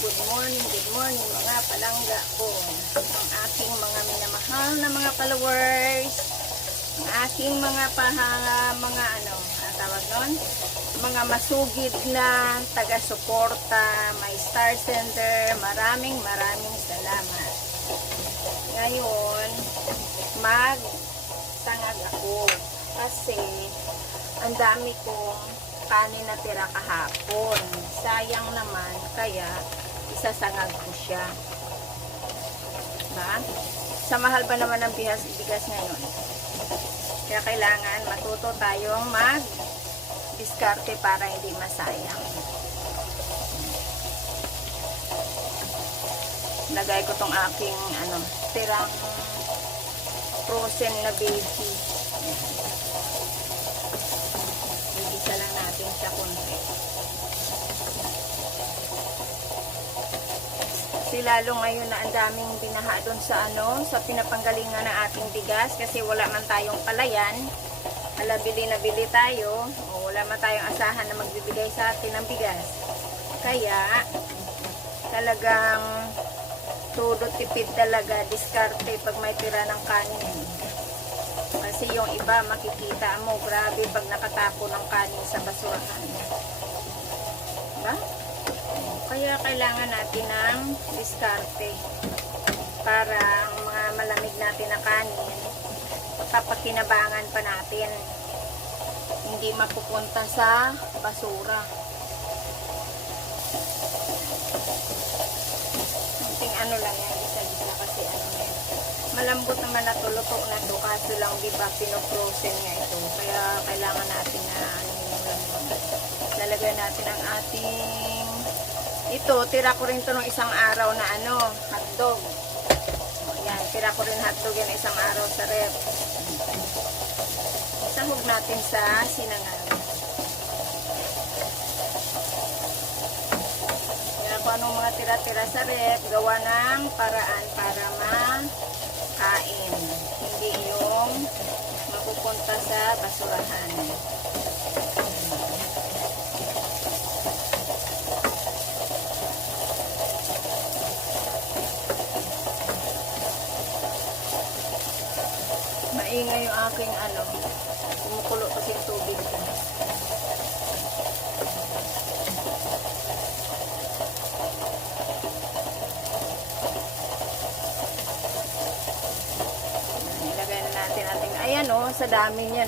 good morning mga palangga ko. Ang aking mga minamahal na mga followers. Ang aking mga tawag nun? Mga masugid na taga-suporta, may star sender. Maraming salamat. Ngayon, magtangag ako. Kasi, ang dami kong kanin na tira kahapon. Sayang naman, kaya isasangag ko siya. Diba? Sa mahal ba naman ng bigas ngayon? Kaya kailangan matuto tayong mag-diskarte para hindi masayang. Lagay ko tong aking tirang frozen na baby. Igisa lang natin siya konti. Kasi lalo ngayon na ang daming binaha doon sa pinapanggalingan ng ating bigas kasi wala man tayong palayan. Bili na bili tayo o wala man tayong asahan na magbibigay sa atin ng bigas. Kaya talagang todo tipid talaga, diskarte pag may tira ng kanin. Kasi yung iba makikita mo, grabe pag nakatapo ng kanin sa basurahan. Diba? Kaya kailangan natin ng diskarte para ang mga malamig natin na kanin papakinabangan pa natin, hindi mapupunta sa basura. Kunting lang yan, isa-isa kasi malambot naman na luto na to, kaso lang diba pino-frozen nga ito, kaya kailangan natin na lalagyan natin ang ating ito, tira ko rin to ng isang araw na hotdog. Ayan, tira ko rin hotdog yan isang araw sa ref. Sahog natin sa sinangag. Kaya kung anong mga tira-tira sa ref, gawa ng paraan para makain. Hindi yung mapupunta sa basurahan. Maingay yung aking kumukulo kasi yung tubig ko. Nilagay na natin ating, ayan sa dami niya